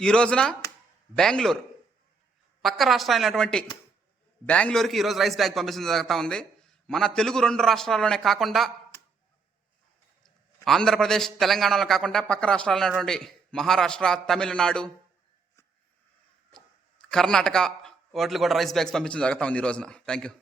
ఈ రోజున బెంగళూరు పక్క రాష్ట్రాలైనటువంటి బెంగళూరుకి ఈరోజు రైస్ బ్యాగ్ పంపించడం జరుగుతూ ఉంది. మన తెలుగు 2 రాష్ట్రాల్లోనే కాకుండా ఆంధ్రప్రదేశ్ తెలంగాణలో కాకుండా పక్క రాష్ట్రాలైనటువంటి మహారాష్ట్ర, తమిళనాడు, కర్ణాటక వాటికి కూడా రైస్ బ్యాగ్స్ పంపించడం జరుగుతూ ఉంది ఈ రోజున. Thank you.